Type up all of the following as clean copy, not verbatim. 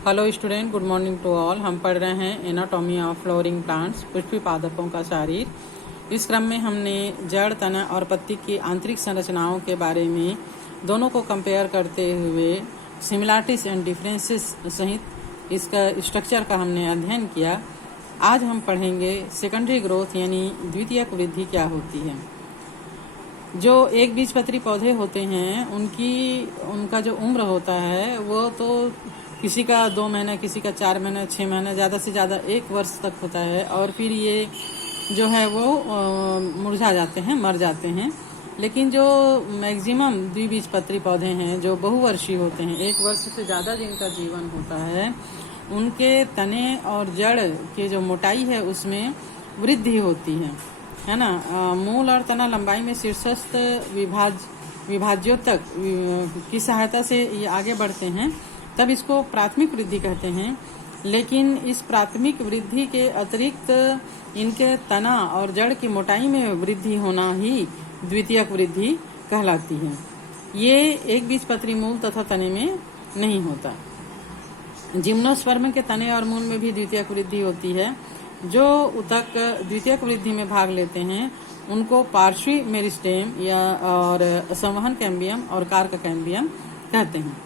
Hello student, good morning to all. हम पढ़ रहे हैं एनाटॉमी ऑफ फ्लोरिंग प्लांट्स, पुष्पी पादपों का शारीर। इस क्रम में हमने जड़, तना और पत्ती की आंतरिक संरचनाओं के बारे में दोनों को कंपेयर करते हुए सिमिलरिटीज एंड डिफरेंसेस सहित इसका स्ट्रक्चर का हमने अध्ययन किया। आज हम पढ़ेंगे सेकेंडरी ग्रोथ यानी द्वितीयक वृद्धि क्या होती है। जो एक बीजपत्री पौधे होते हैं उनका जो उम्र होता है वो तो किसी का 2 महीना, किसी का 4 महीना, 6 महीना, ज़्यादा से ज़्यादा 1 वर्ष तक होता है और फिर ये जो है वो मुरझा जाते हैं, मर जाते हैं। लेकिन जो मैक्सिमम द्विबीजपत्री पौधे हैं जो बहुवर्षीय होते हैं, 1 वर्ष से ज़्यादा जिनका जीवन होता है, उनके तने और जड़ के जो मोटाई है उसमें वृद्धि होती है ना। मूल और तना लंबाई में शीर्षस्थ विभाज्यों तक की सहायता से ये आगे बढ़ते हैं, तब इसको प्राथमिक वृद्धि कहते हैं। लेकिन इस प्राथमिक वृद्धि के अतिरिक्त इनके तना और जड़ की मोटाई में वृद्धि होना ही द्वितीयक वृद्धि कहलाती है। ये एक बीजपत्री मूल तथा तने में नहीं होता। जिम्नोस्पर्म के तने और मूल में भी द्वितीयक वृद्धि होती है। जो ऊतक द्वितीयक वृद्धि में भाग लेते हैं उनको पार्श्वी मेरिस्टेम या और संवहन कैम्बियम और कार्क कैम्बियम कहते हैं।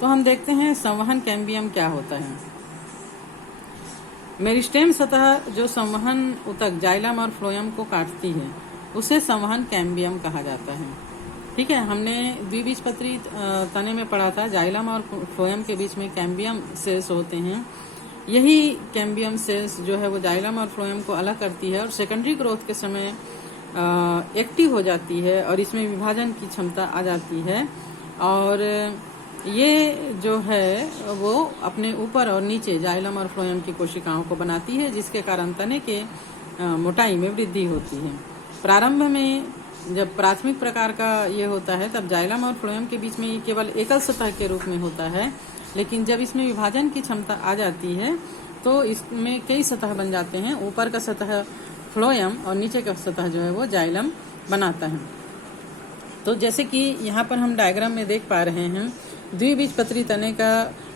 तो हम देखते हैं संवहन कैम्बियम क्या होता है। मेरिस्टेम सतह जो संवहन ऊतक जाइलम और फ्लोएम को काटती है उसे संवहन कैम्बियम कहा जाता है। ठीक है, हमने द्विबीजपत्री तने में पढ़ा था जाइलम और फ्लोएम के बीच में कैम्बियम सेल्स होते हैं। यही कैम्बियम सेल्स जो है वो जाइलम और फ्लोएम को अलग करती है और सेकेंडरी ग्रोथ के समय एक्टिव हो जाती है और इसमें विभाजन की क्षमता आ जाती है। और ये जो है वो अपने ऊपर और नीचे जाइलम और फ्लोएम की कोशिकाओं को बनाती है, जिसके कारण तने के मोटाई में वृद्धि होती है। प्रारंभ में जब प्राथमिक प्रकार का ये होता है तब जाइलम और फ्लोएम के बीच में ये केवल एकल सतह के रूप में होता है। लेकिन जब इसमें विभाजन की क्षमता आ जाती है तो इसमें कई सतह बन जाते हैं। ऊपर का सतह फ्लोएम और नीचे का सतह जो है वो जाइलम बनाता है। तो जैसे कि यहाँ पर हम डायग्राम में देख पा रहे हैं, द्विबीजपत्री तने का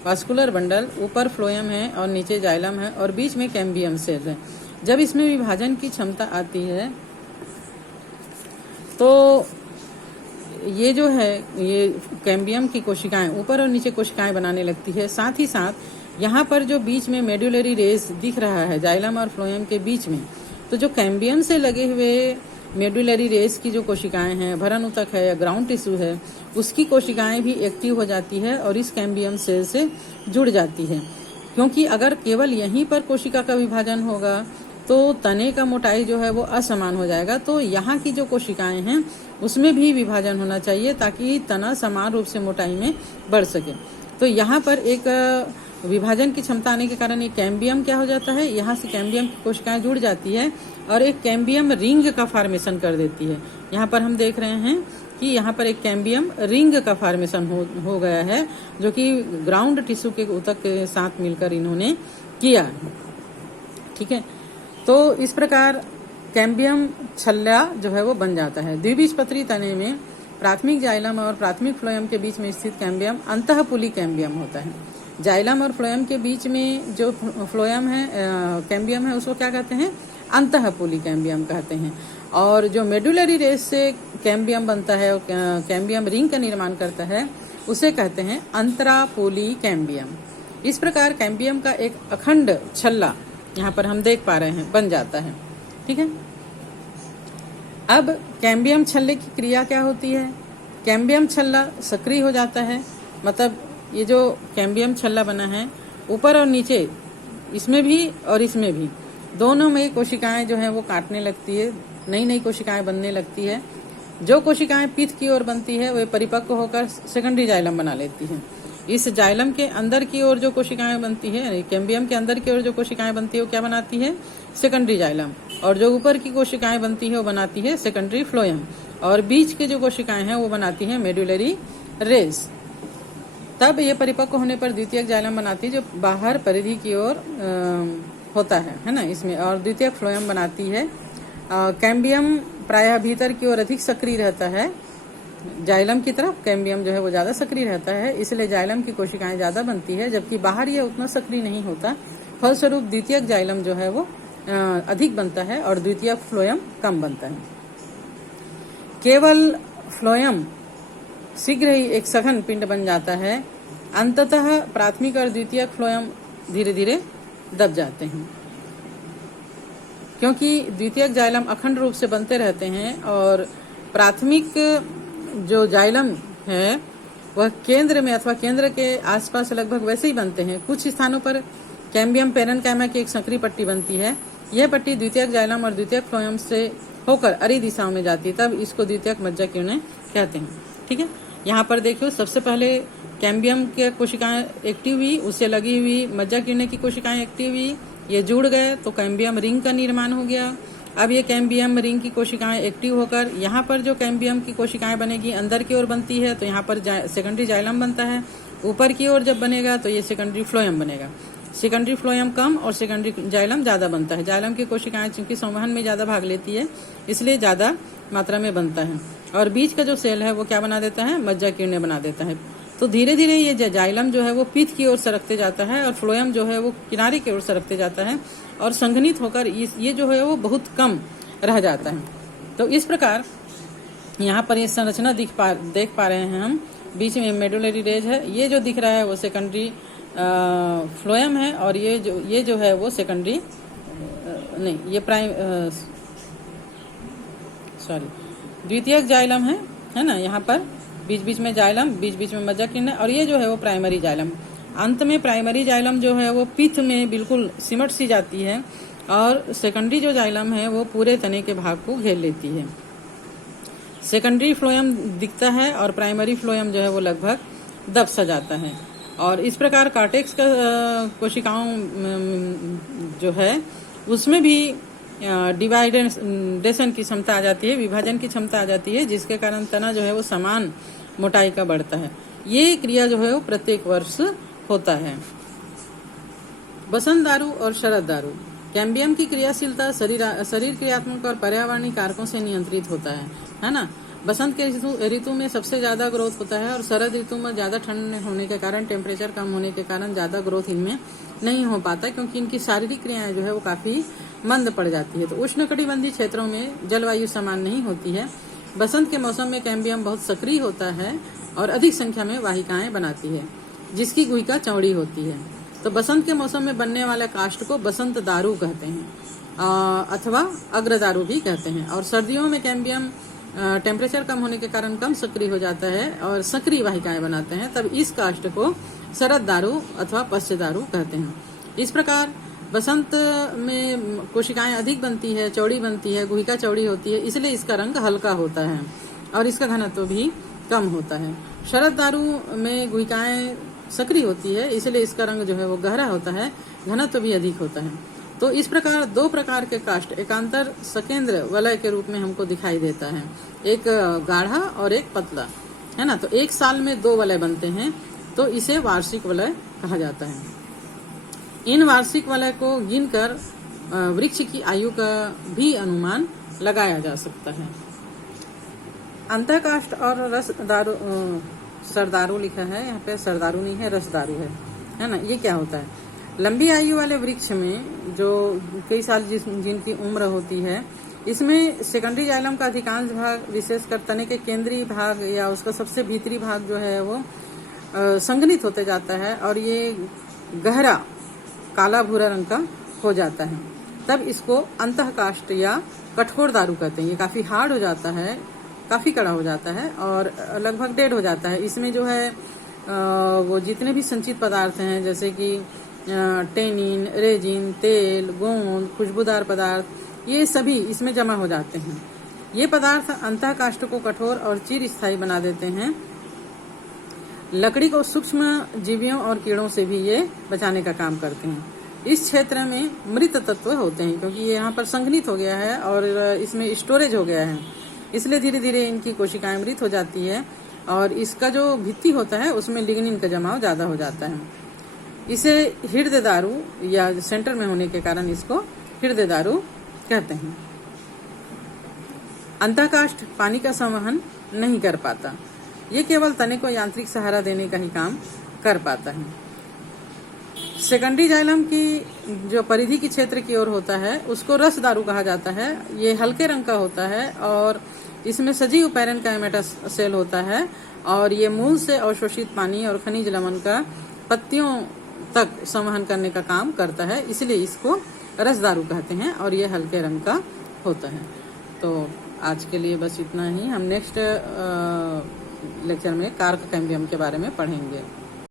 वास्कुलर बंडल ऊपर फ्लोएम है और नीचे जाइलम है और बीच में कैम्बियम सेल है। जब इसमें विभाजन की क्षमता आती है तो ये जो है ये कैम्बियम की कोशिकाएं ऊपर और नीचे कोशिकाएं बनाने लगती है। साथ ही साथ यहाँ पर जो बीच में मेडुलरी रेस दिख रहा है जाइलम और फ्लोएम के बीच में, तो जो कैम्बियम से लगे हुए मेडुलरी रेस की जो कोशिकाएं हैं, भरण ऊतक है या ग्राउंड टिश्यू है, उसकी कोशिकाएं भी एक्टिव हो जाती है और इस कैम्बियम सेल से जुड़ जाती है। क्योंकि अगर केवल यहीं पर कोशिका का विभाजन होगा तो तने का मोटाई जो है वो असमान हो जाएगा। तो यहाँ की जो कोशिकाएं हैं उसमें भी विभाजन होना चाहिए ताकि तना समान रूप से मोटाई में बढ़ सके। तो यहाँ पर एक विभाजन की क्षमता आने के कारण ये कैम्बियम क्या हो जाता है, यहाँ से कैम्बियम की कोशिकाएं जुड़ जाती है और एक कैम्बियम रिंग का फॉर्मेशन कर देती है। यहाँ पर हम देख रहे हैं कि यहाँ पर एक कैम्बियम रिंग का फॉर्मेशन हो गया है, जो कि ग्राउंड टिश्यू के ऊतक के साथ मिलकर इन्होंने किया। ठीक है, तो इस प्रकार कैम्बियम छल्ला जो है वो बन जाता है। द्विबीजपत्री तने में प्राथमिक जाइलम और प्राथमिक फ्लोएम के बीच में स्थित कैम्बियम अंतःपुली कैम्बियम होता है। जाइलम और फ्लोएम के बीच में जो फ्लोएम है कैम्बियम है उसको क्या कहते हैं, अंतःपुली कैम्बियम कहते हैं। और जो मेडुलरी रेस से कैम्बियम बनता है और कैम्बियम रिंग का निर्माण करता है उसे कहते हैं अंतरापोली कैम्बियम। इस प्रकार कैम्बियम का एक अखंड छल्ला यहाँ पर हम देख पा रहे हैं बन जाता है। ठीक है, अब कैम्बियम छल्ले की क्रिया क्या होती है। कैम्बियम छल्ला सक्रिय हो जाता है, मतलब ये जो कैम्बियम छल्ला बना है ऊपर और नीचे, इसमें भी और इसमें भी, दोनों में कोशिकाएं जो है वो काटने लगती है, नई नई कोशिकाएं बनने लगती है। जो कोशिकाएं पीठ की ओर बनती है वे परिपक्व होकर सेकेंडरी जाइलम बना लेती है। इस जाइलम के अंदर की ओर जो कोशिकाएं बनती है, कैम्बियम के अंदर की ओर जो कोशिकाएं बनती है वो क्या बनाती है, सेकेंडरी जाइलम। और जो ऊपर की कोशिकाएं बनती है वो बनाती है सेकेंडरी फ्लोएम। और बीच की जो कोशिकाएं हैं वो बनाती है मेडुलरी रेस। तब ये परिपक्व होने पर द्वितीयक जाइलम बनाती है जो बाहर परिधि की ओर होता है ना इसमें, और द्वितीयक फ्लोएम बनाती है। कैम्बियम प्रायः भीतर की ओर अधिक सक्रिय रहता है जाइलम की तरफ कैम्बियम जो है वो ज़्यादा सक्रिय रहता है, इसलिए जाइलम की कोशिकाएं ज़्यादा बनती है, जबकि बाहर ये उतना सक्रिय नहीं होता। फलस्वरूप द्वितीयक जाइलम जो है वो अधिक बनता है और द्वितीयक फ्लोएम कम बनता है। केवल फ्लोएम शीघ्र ही एक सघन पिंड बन जाता है। अंततः प्राथमिक और द्वितीयक फ्लोएम धीरे धीरे दब जाते हैं, क्योंकि द्वितीयक जाइलम अखंड रूप से बनते रहते हैं और प्राथमिक जो जाइलम है वह केंद्र में अथवा केंद्र के आसपास लगभग वैसे ही बनते हैं। कुछ स्थानों पर कैम्बियम पेरेन्काइमा की एक संकरी पट्टी बनती है। यह पट्टी द्वितीयक जाइलम और द्वितीयक फ्लोएम से होकर अरी दिशाओं में जाती है, तब इसको द्वितीयक मज्जा किरणें कहते हैं। ठीक है, यहाँ पर देखियो, सबसे पहले कैम्बियम की कोशिकाएं एक्टिव हुई, उससे लगी हुई मज्जा किरणें की कोशिकाएं एक्टिव हुई, ये जुड़ गए तो कैम्बियम रिंग का निर्माण हो गया। अब ये कैम्बियम रिंग की कोशिकाएं एक्टिव होकर यहाँ पर जो कैम्बियम की कोशिकाएं बनेगी अंदर की ओर बनती है, तो यहाँ पर सेकेंडरी जाइलम बनता है। ऊपर की ओर जब बनेगा तो ये सेकेंडरी फ्लोएम बनेगा। सेकेंडरी फ्लोएम कम और सेकेंडरी जाइलम ज्यादा बनता है। जाइलम की कोशिकाएं चूंकि संवहन में ज्यादा भाग लेती है, इसलिए ज्यादा मात्रा में बनता है। और बीच का जो सेल है वो क्या बना देता है, मज्जा किरणें बना देता है। तो धीरे धीरे ये जाइलम जो है वो पीठ की ओर सरकते जाता है और फ्लोएम जो है वो किनारे की ओर सरकते जाता है और संघनित होकर ये जो है वो बहुत कम रह जाता है। तो इस प्रकार यहाँ पर ये संरचना देख पा रहे हैं हम। बीच में मेडुलरी रेज है, ये जो दिख रहा है वो सेकेंडरी फ्लोएम है और ये जो है वो सेकेंडरी नहीं, ये द्वितीयक जाइलम है ना। यहाँ पर बीच बीच में जाइलम, बीच बीच में मज्जा किरणें, और ये जो है वो प्राइमरी जाइलम। अंत में प्राइमरी जाइलम जो है वो पीठ में बिल्कुल सिमट सी जाती है और सेकेंडरी जो जाइलम है वो पूरे तने के भाग को घेर लेती है। सेकेंडरी फ्लोएम दिखता है और प्राइमरी फ्लोएम जो है वो लगभग दब सा जाता है। और इस प्रकार कार्टेक्स का कोशिकाओं जो है उसमें भी डिवाइडेशन की क्षमता आ जाती है, विभाजन की क्षमता आ जाती है, जिसके कारण तना जो है वो समान मोटाई का बढ़ता है। ये क्रिया जो है वो प्रत्येक वर्ष होता है। बसंत दारू और शरद दारू। कैम्बियम की क्रियाशीलता शरीर क्रियात्मक और पर्यावरणीय कारकों से नियंत्रित होता है ना। बसंत के ऋतु में सबसे ज्यादा ग्रोथ होता है और शरद ऋतु में ज्यादा ठंड होने के कारण, टेम्परेचर कम होने के कारण ज्यादा ग्रोथ इनमें नहीं हो पाता, क्योंकि इनकी शारीरिक क्रियाएं जो है वो काफी मंद पड़ जाती है। तो उष्णकटिबंधीय क्षेत्रों में जलवायु समान नहीं होती है। बसंत के मौसम में कैम्बियम बहुत सक्रिय होता है और अधिक संख्या में वाहिकाएं बनाती है, जिसकी गुहिका चौड़ी होती है। तो बसंत के मौसम में बनने वाले काष्ठ को बसंत दारू कहते हैं अथवा अग्रदारू भी कहते हैं। और सर्दियों में कैम्बियम टेम्परेचर कम होने के कारण कम सक्रिय हो जाता है और सक्रिय वाहिकाएं बनाते हैं, तब इस काष्ठ को शरद दारू अथवा पश्च दारू कहते हैं। इस प्रकार बसंत में कोशिकाएं अधिक बनती है, चौड़ी बनती है, गुहिका चौड़ी होती है, इसलिए इसका रंग हल्का होता है और इसका घनत्व भी कम होता है। शरद दारू में गुहिकाएं सक्रिय होती है, इसलिए इसका रंग जो है वो गहरा होता है, घनत्व भी अधिक होता है। तो इस प्रकार दो प्रकार के काष्ठ एकांतर सकेंद्र वलय के रूप में हमको दिखाई देता है, एक गाढ़ा और एक पतला, है ना। तो एक साल में दो वलय बनते हैं, तो इसे वार्षिक वलय कहा जाता है। इन वार्षिक वलय को गिनकर वृक्ष की आयु का भी अनुमान लगाया जा सकता है। अंतःकाष्ठ और रसदारू, सरदारू लिखा है यहाँ पे, सरदारू नहीं है, रसदारू है ना। ये क्या होता है? लंबी आयु वाले वृक्ष में जो कई साल जिनकी उम्र होती है, इसमें सेकेंडरी जाइलम का अधिकांश भाग, विशेषकर तने के केंद्रीय भाग या उसका सबसे भीतरी भाग जो है वो संघनित होते जाता है और ये गहरा काला भूरा रंग का हो जाता है। तब इसको अंतःकाष्ठ या कठोर दारू कहते हैं। ये काफी हार्ड हो जाता है, काफी कड़ा हो जाता है और लगभग डेड हो जाता है। इसमें जो है वो जितने भी संचित पदार्थ हैं, जैसे कि टेनिन, रेजिन, तेल, गोंद, खुशबूदार पदार्थ, ये सभी इसमें जमा हो जाते हैं। ये पदार्थ अंतःकाष्ठ को कठोर और चिर स्थायी बना देते हैं। लकड़ी को सूक्ष्म जीवियों और कीड़ों से भी ये बचाने का काम करते हैं। इस क्षेत्र में मृत तत्व होते हैं, क्योंकि ये यहाँ पर संघनित हो गया है और इसमें स्टोरेज हो गया है, इसलिए धीरे धीरे इनकी कोशिकाएं मृत हो जाती है और इसका जो भित्ति होता है उसमें लिग्निन का जमाव ज्यादा हो जाता है। इसे हृदय दारू या सेंटर में होने के कारण इसको हृदय दारू कहते हैं। अंतःकाष्ठ पानी का संवहन नहीं कर पाता। ये केवल तने को यांत्रिक सहारा देने का ही काम कर पाता है। सेकेंडरी जाइलम की जो परिधि की क्षेत्र की ओर होता है उसको रस दारू कहा जाता है। ये हल्के रंग का होता है और इसमें सजीव पैरेन्काइमेटा सेल होता है और ये मूल से अवशोषित पानी और खनिज लवण का पत्तियों तक संवहन करने का काम करता है, इसलिए इसको रसदारू कहते हैं और ये हल्के रंग का होता है। तो आज के लिए बस इतना ही। हम नेक्स्ट लेक्चर में कार्क कैम्बियम के बारे में पढ़ेंगे।